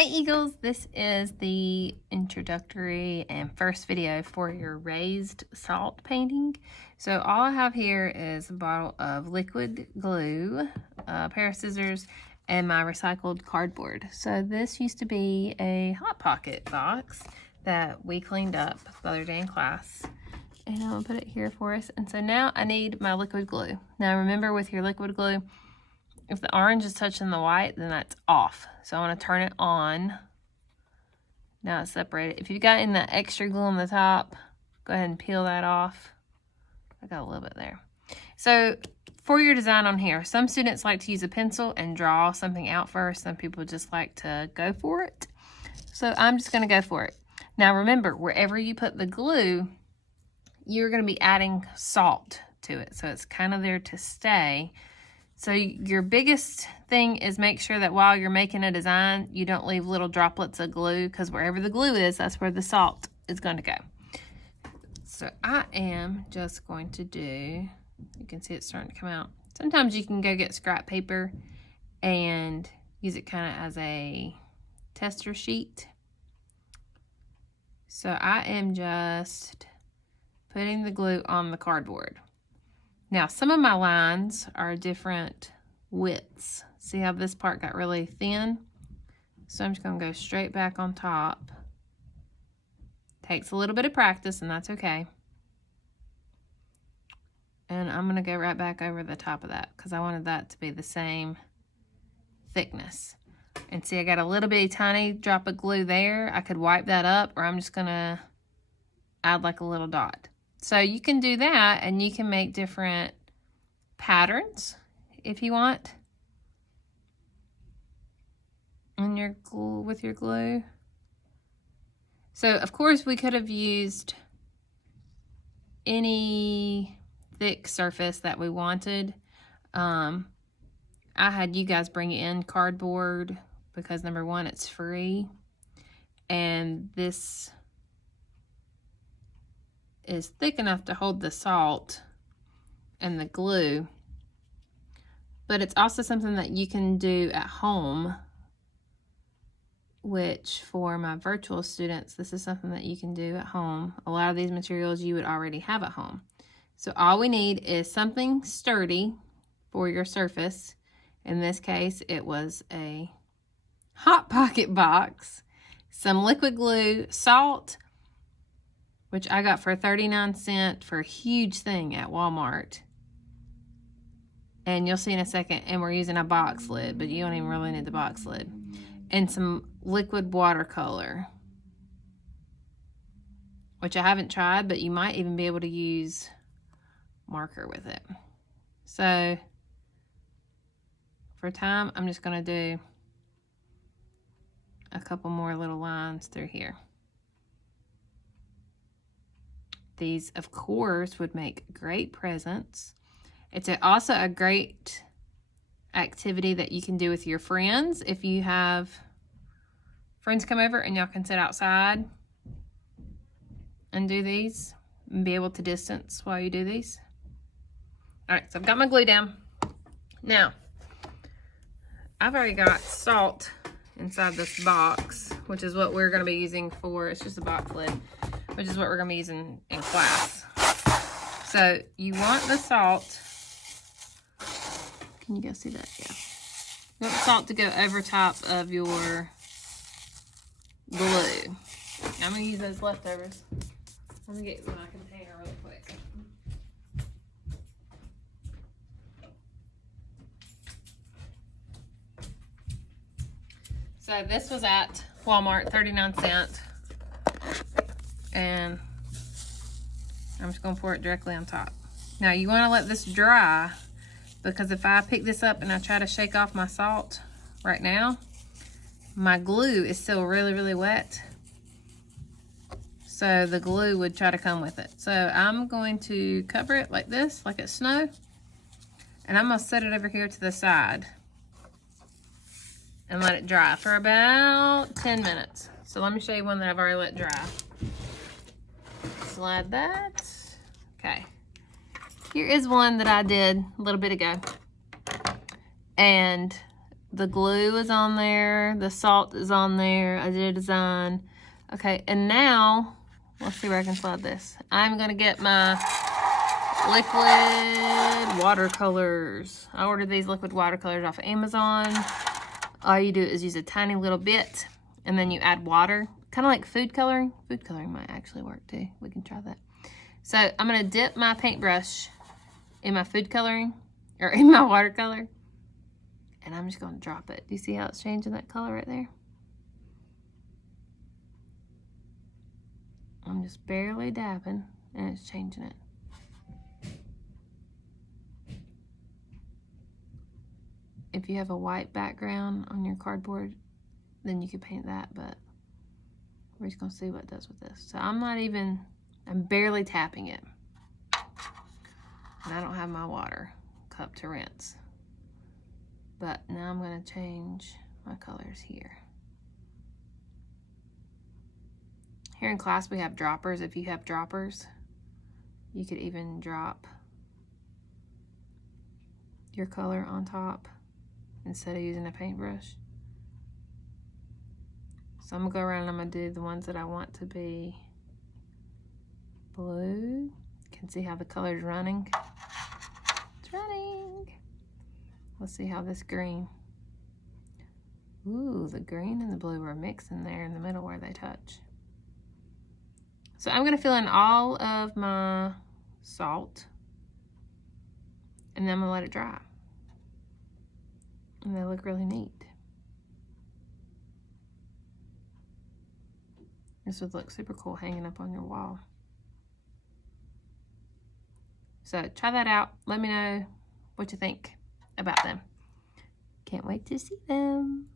Hey Eagles, this is the introductory and first video for your raised salt painting. So all I have here is a bottle of liquid glue, a pair of scissors, and my recycled cardboard. So this used to be a Hot Pocket box that we cleaned up the other day in class. And I'm gonna put it here for us. And so now I need my liquid glue. Now remember, with your liquid glue, if the orange is touching the white, then that's off. So I want to turn it on. Now it's separated. If you've got in that extra glue on the top, go ahead and peel that off. I got a little bit there. So for your design on here, some students like to use a pencil and draw something out first. Some people just like to go for it. So I'm just going to go for it. Now remember, wherever you put the glue, you're going to be adding salt to it. So it's kind of there to stay. So your biggest thing is make sure that while you're making a design, you don't leave little droplets of glue, because wherever the glue is, that's where the salt is going to go. So I am just going to do, you can see it's starting to come out. Sometimes you can go get scrap paper and use it kind of as a tester sheet. So I am just putting the glue on the cardboard. Now, some of my lines are different widths. See how this part got really thin? So I'm just going to go straight back on top. Takes a little bit of practice, and that's okay. And I'm going to go right back over the top of that because I wanted that to be the same thickness. And see, I got a little bitty tiny drop of glue there. I could wipe that up, or I'm just going to add like a little dot. So you can do that, and you can make different patterns if you want in your glue, with your glue. So of course we could have used any thick surface that we wanted. I had you guys bring in cardboard because, number one, it's free, and this is thick enough to hold the salt and the glue, but it's also something that you can do at home, which for my virtual students, this is something that you can do at home. A lot of these materials you would already have at home. So all we need is something sturdy for your surface. In this case, it was a Hot Pocket box, some liquid glue, salt, which I got for 39 cents for a huge thing at Walmart. And you'll see in a second, and we're using a box lid, but you don't even really need the box lid. And some liquid watercolor, which I haven't tried, but you might even be able to use marker with it. So for time, I'm just gonna do a couple more little lines through here. These, of course, would make great presents. It's also a great activity that you can do with your friends. If you have friends come over and y'all can sit outside and do these and be able to distance while you do these. All right, so I've got my glue down. Now, I've already got salt inside this box, which is what we're going to be using for, it's just a box lid, which is what we're going to be using in class. So you want the salt, can you guys see that? Yeah. You want the salt to go over top of your glue. I'm going to use those leftovers. Let me get my container real quick. So this was at Walmart, 39 cents. And I'm just going to pour it directly on top. Now you want to let this dry, because if I pick this up and I try to shake off my salt right now, my glue is still really, really wet. So the glue would try to come with it. So I'm going to cover it like this, like it's snow. And I'm going to set it over here to the side and let it dry for about 10 minutes. So let me show you one that I've already let dry. Slide that. Okay. Here is one that I did a little bit ago. And The glue is on there. The salt is on there. I did a design. Okay, and now, let's see where I can slide this. I'm going to get my liquid watercolors. I ordered these liquid watercolors off of Amazon. All you do is use a tiny little bit, and then you add water. Kind of like food coloring. Food coloring might actually work too. We can try that. So I'm going to dip my paintbrush in my food coloring, or in my watercolor. And I'm just going to drop it. Do you see how it's changing that color right there? I'm just barely dabbing, and it's changing it. If you have a white background on your cardboard, then you could paint that, but we're just going to see what it does with this. So I'm barely tapping it. And I don't have my water cup to rinse. But now I'm going to change my colors here. Here in class we have droppers. If you have droppers, you could even drop your color on top instead of using a paintbrush. So I'm going to go around and I'm going to do the ones that I want to be blue. You can see how the color's running. It's running. Let's see how this green. Ooh, the green and the blue are mixing there in the middle where they touch. So I'm going to fill in all of my salt. And then I'm going to let it dry. And they look really neat. This would look super cool hanging up on your wall. So try that out. Let me know what you think about them. Can't wait to see them.